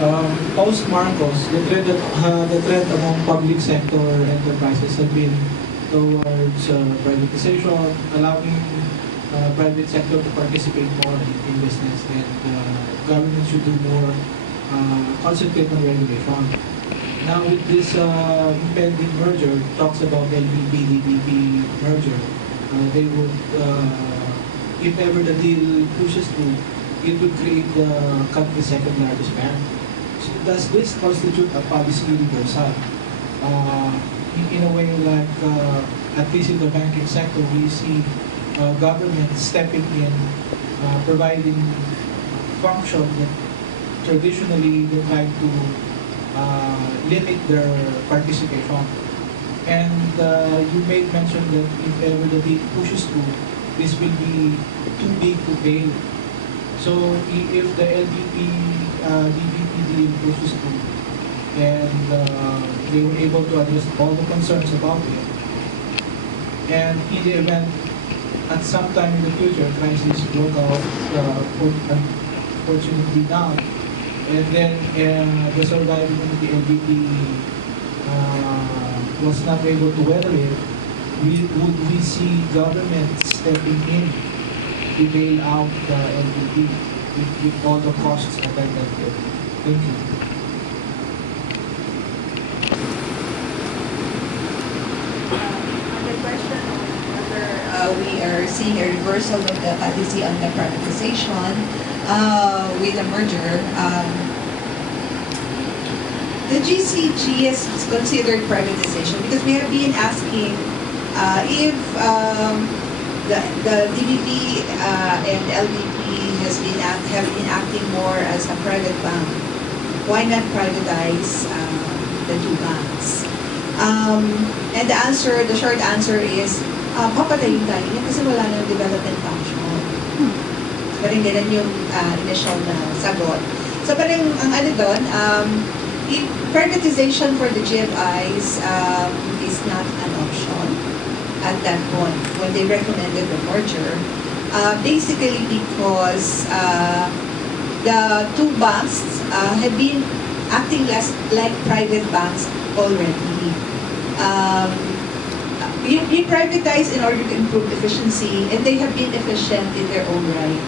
Post-Marcos, the trend among public sector enterprises have been towards privatization, allowing private sector to participate more in business, and government should do more, concentrate on regulation. Now with this impending merger, talks about LPP-DPP merger, they would, if ever the deal pushes through, it would create the country's second largest bank. So does this constitute a policy reversal? In a way, like at least in the banking sector, we see government stepping in, providing function that traditionally they try to limit their participation. And you made mention that if ever the deal pushes through, this will be too big to fail. So if the DPP deal pushes through, and they were able to address all the concerns about it, and in the event at some time in the future crisis broke out, unfortunately not, and then the surviving of the LDP was not able to weather it, would we see government stepping in to bail out the LDP with all the costs attended to it? Thank you. On the question of whether we are seeing a reversal of the policy on the privatization with the merger, the GCG is considered privatization because we have been asking if the DBP and LDP have been acting more as a private bank, why not privatize the two banks? And the short answer is, papatayin tayo niya kasi wala nang development function. Parang ganun yung initial na sagot. So parang ang ano doon, privatization for the GFIs is not an option at that point when they recommended the merger. Basically because the two banks have been acting less like private banks already. You privatize in order to improve efficiency, and they have been efficient in their own right.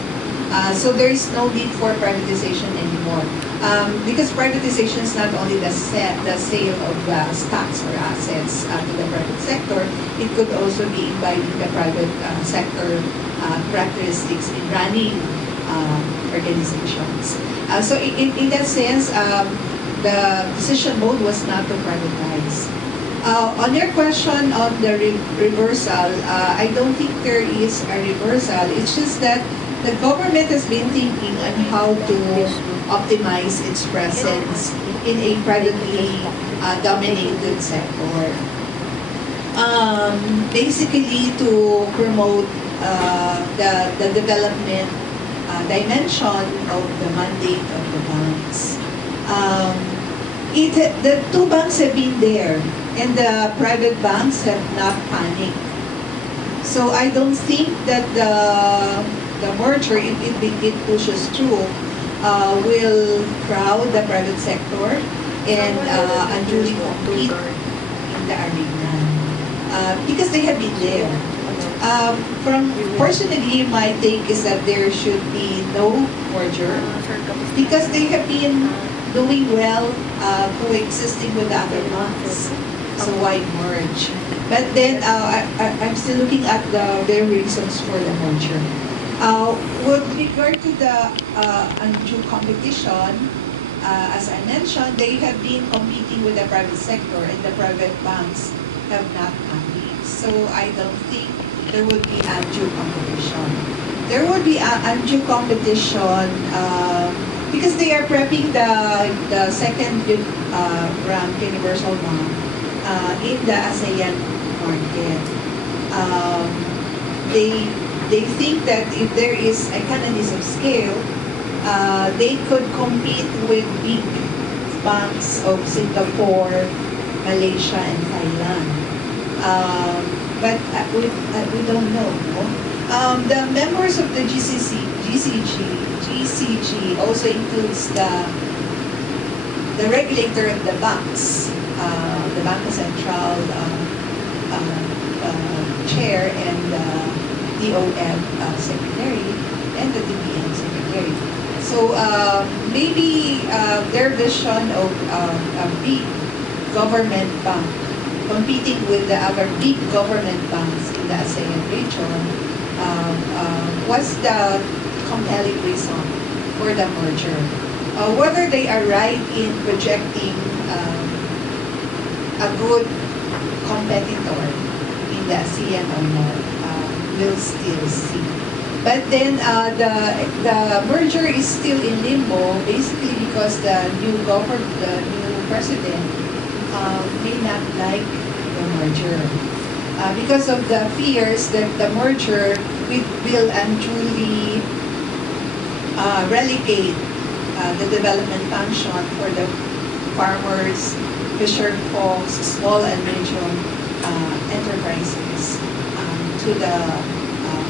So there is no need for privatization anymore. Because privatization is not only the sale of stocks or assets to the private sector, it could also be inviting the private sector characteristics in running organizations. So in that sense, the decision mode was not to privatize. On your question on the reversal, I don't think there is a reversal. It's just that the government has been thinking on how to optimize its presence in a privately dominated sector. Basically to promote the development dimension of the mandate of the banks. The two banks have been there, and the private banks have not panicked. So I don't think that the merger, if it pushes through, will crowd the private sector and unduly compete in the arena. Because they have been there. Personally, my take is that there should be no merger because they have been doing well coexisting with the other banks. So why merge? But then I'm still looking at their reasons for the merger. With regard to the undue competition, as I mentioned, they have been competing with the private sector, and the private banks have not competed. So I don't think there would be undue competition. There would be undue competition because they are prepping the second rank universal bank in the ASEAN market. They think that if there is economies of scale, they could compete with big banks of Singapore, Malaysia, and Thailand. But we don't know. No? The members of the GCG also includes the the regulator of the banks, the Bangko Central chair and DOF secretary and the DBM secretary. So maybe their vision of a big government bank competing with the other big government banks in the ASEAN region was the compelling reason for the merger. Whether they are right in projecting a good competitor in the ASEAN or not, we'll still see. But then the merger is still in limbo, basically because the new president may not like the merger. Because of the fears that the merger will unduly relegate the development function for the farmers, fisher folks, small and medium enterprises to the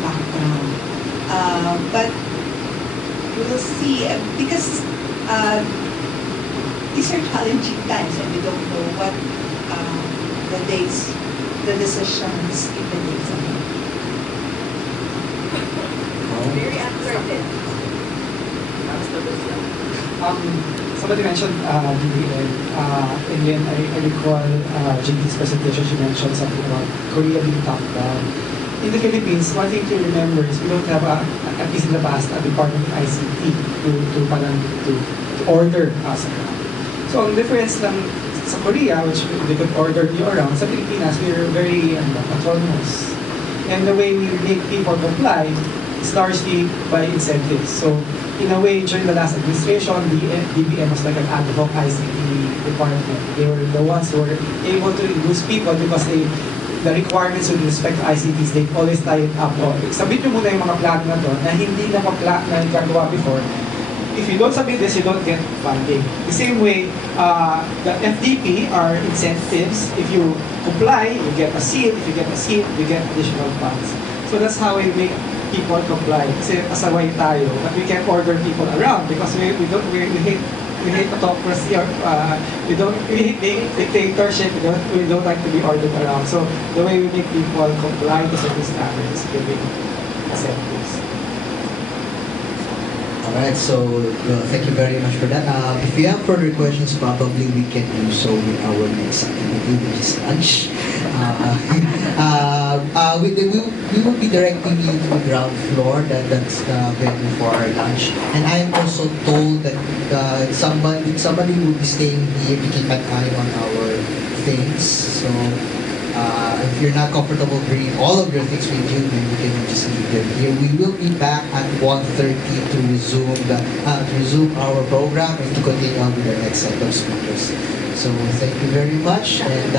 background. But we'll see, because these are challenging times and we don't know what the decisions in the days ahead. Very uncertain. Somebody mentioned BBM. And then I recall JD's presentation, she mentioned something about Korea being top down. In the Philippines, one thing to remember is we don't have, at least in the past, a department of ICT to order us around. So ang difference lang sa Korea, which they could order you around, sa Pilipinas, we're very autonomous. And the way we make people comply is largely by incentives. So in a way, during the last administration, the DBM was like an ad hoc ICT department. They were the ones who were able to induce people because the requirements with respect to ICTs, they always tie it up. Sabit nyo muna yung mga plano na to na hindi na nagagawa before. If you don't submit this, you don't get funding. The same way, the FDP are incentives. If you comply, you get a seal. If you get a seal, you get additional funds. So that's how we make people comply. Kasi pasaway tayo, but we can order people around because we hate autocracy or we hate dictatorship. We don't like to be ordered around. So the way we make people comply to certain standards is giving incentives. Alright, so thank you very much for that. If you have further questions, probably we can do so in our next activity, which is lunch. We will be directing you to the ground floor. That's the venue for our lunch. And I am also told that somebody will be staying here to keep an eye on our things. So if you're not comfortable bringing all of your things with you, then you can just leave them here. We will be back at 1:30 to resume our program and to continue on with our next set of speakers. So thank you very much and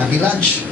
happy lunch.